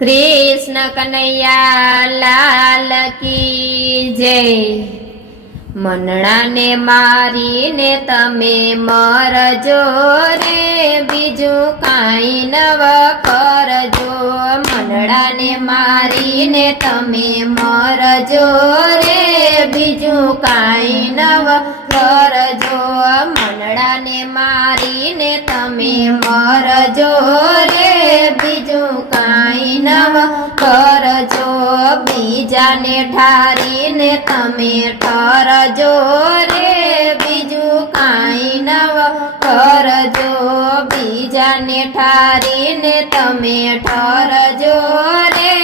कृष्ण कन्हैया लाल की जय। मनडाने मारीने तमे मरजो रे, बीजू काई नव करजो। मनडाने मारीने तमे मरजो रे, बीजू काई नव करजो। मनडाने मारीने तमे मरजो रे, बीजू काई नव करजो। बीजाने ठारीने तमे ठरजो रे, बीजू काई नव करजो। बीजाने ठारीने तमे ठरजो रे,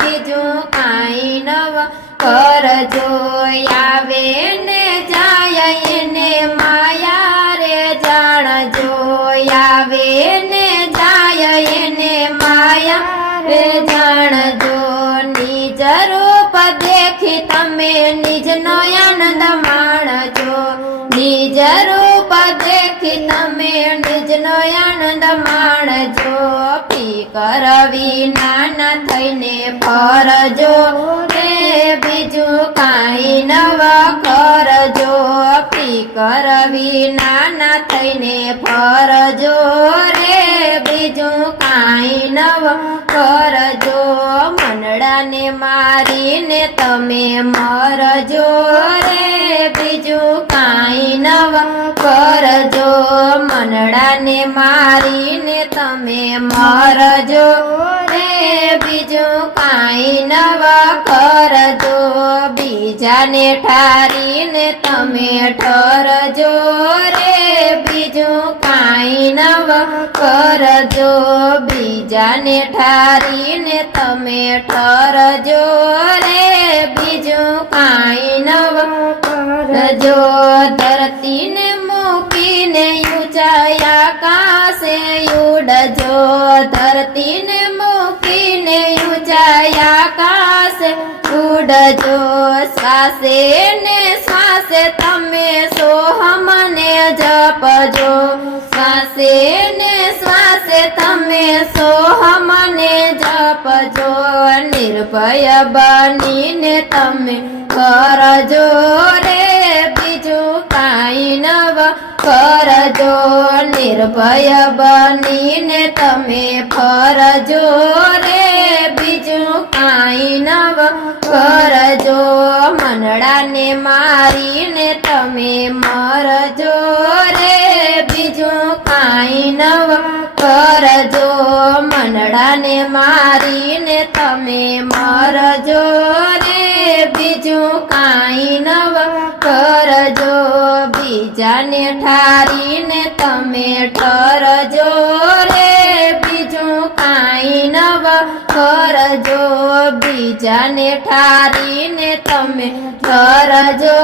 बीजू काई नव करजो। आवे ने जाय एने माया रे जाणजो, आवे ने जाय एने माया रे जाणजो। निज रूप देखी तमे निज नो आनंद माणजो, निज रूप देखी तमे निज नो आनंद माणजो। पीकर विना थईने फरजो रे, बीजू काई नव करजो। पीकर विना थईने फरजो रे, बीजू काई नव करजो। मनडाने मारीने तमे मरजो रे, बीजू काई नव करजो। मनडाने मारीने तमे मरजो रे, बीजू काई नव करजो। बीजाने ठारीने तमे ठरजो रे, बीजू काई नव करजो। बीजाने ठारीने तमे ठरजो रे, बीजू काई नव करजो। धरती ने मूकीने ऊंचा आकाशे उड़जो, धरती ने मूकीने ऊंचा आकाशे उड़जो। श्वासे ने श्वासे तमे सोहम ने जपजो, श्वासे ने श्वासे तमे सोहम ने जपजो। निर्भय बनीने तमे करजो रे, बीजू काई नव करजो। निर्भय बनीने तमे फरजो रे, बीजू काई नव करजो। मनडाने मारीने तमे मरजो रे, बीजू काई नव करजो। मनडाने मारीने तमे मरजो रे, बीजू काई नव करजो। बीजाने ठारीने तमे ठरजो रे, बीजू काई नव करजो। बीजाने ठारीने तमे ठरजो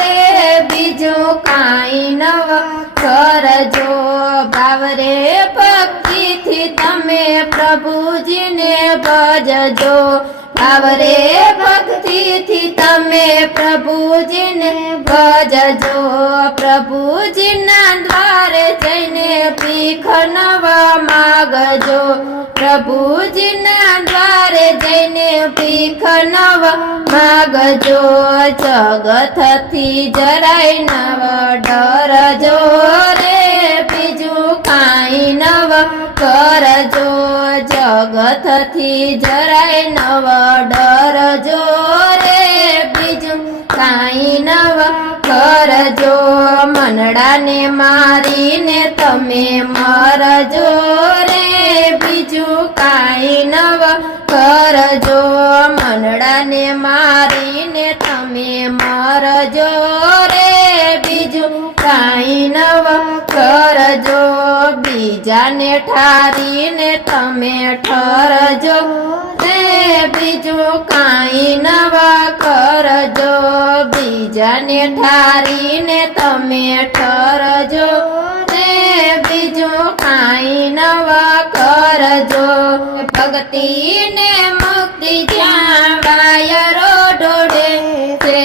रे, बीजू काई नव करजो। बावरे भक्ति थी तमे प्रभुजीने भजजो, बावरे भक्ति थी तमे प्रभुजीने भजजो। प्रभुजीना द्वारे जईने भीख नव मागजो, प्रभुजीना द्वारे जईने भीख नव मागजो। जगत थी જરાય નવ ડરજો રે, બીજું કાઈ નવ કરજો। જગત थी જરાય નવ ડરજો રે, બીજું કાઈ નવ કરજો। मनडाने मारीने तमे मरजो रे, बीजू काई नव करजो। मनडाने मारीने तमे मरजो रे, बीजू काई नव करजो। बीजाने ठारीने तमे ठरजो रे, बीजू काई नव करजो। बीजाने ठारीने तमे ठरजो रे, बीजू काई नव करजो। भक्ति ने मुक्ति ज्યાં વાયરો ઢોળે છે,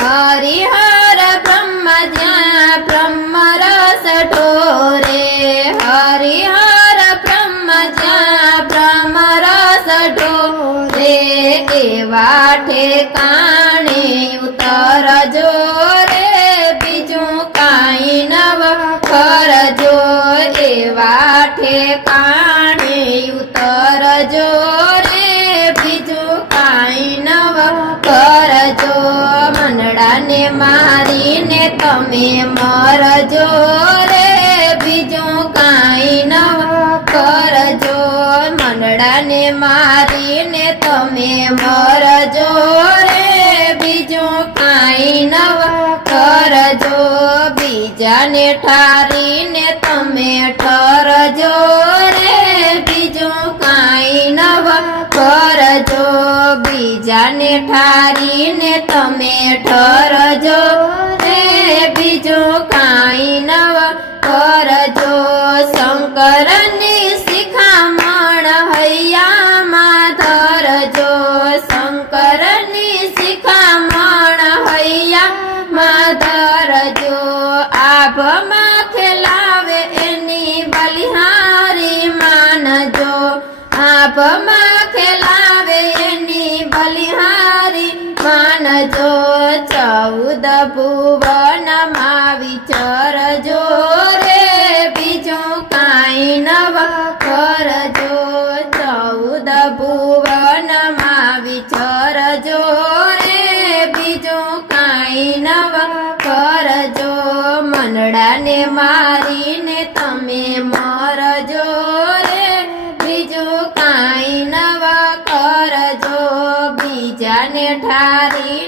હરિહર બ્રહ્મ જ્યાં બ્રહ્મ રસ ઢોરે, હરિહર બ્રહ્મ જ્યાં બ્રહ્મ રસ ઢોરે। એવા ઠેકાણે ઉતરજો રે બીજું કાંઈ નવ કરજો એવા ઠેકાણે ઉતરજો રે બીજું કાંઈ નવ કરજો મનડાને મારીને તમે મરજો રે બીજું કાંઈ નવ કરજો મનડાને મારીને તમે મરજો રે બીજું કાંઈ નવ કરજો બીજાને ઠારીને તમે ઠરજો રે બીજું કાંઈ નવ કરજો બીજાને ઠારીને તમે ઠરજો રે બીજું કાંઈ નવ કરજો શંકરની શિખામણ હૈયામાં ધરજો શંકરની શિખામણ હૈયામાં ધરજો આભમાં ખેલાવે એની બલિહારી માનજો આભમાં ખેલાવે એની બલિહારી માનજો 14 ભુવનમાં વિચરજો રે બીજું કાંઈ નવ કરજો 14 ભુવનમાં વિચરજો રે બીજું કાંઈ નવ કરજો મનડાને મારીને તમે મરજો રે બીજું કાંઈ નવ કરજો બીજાને ઠારી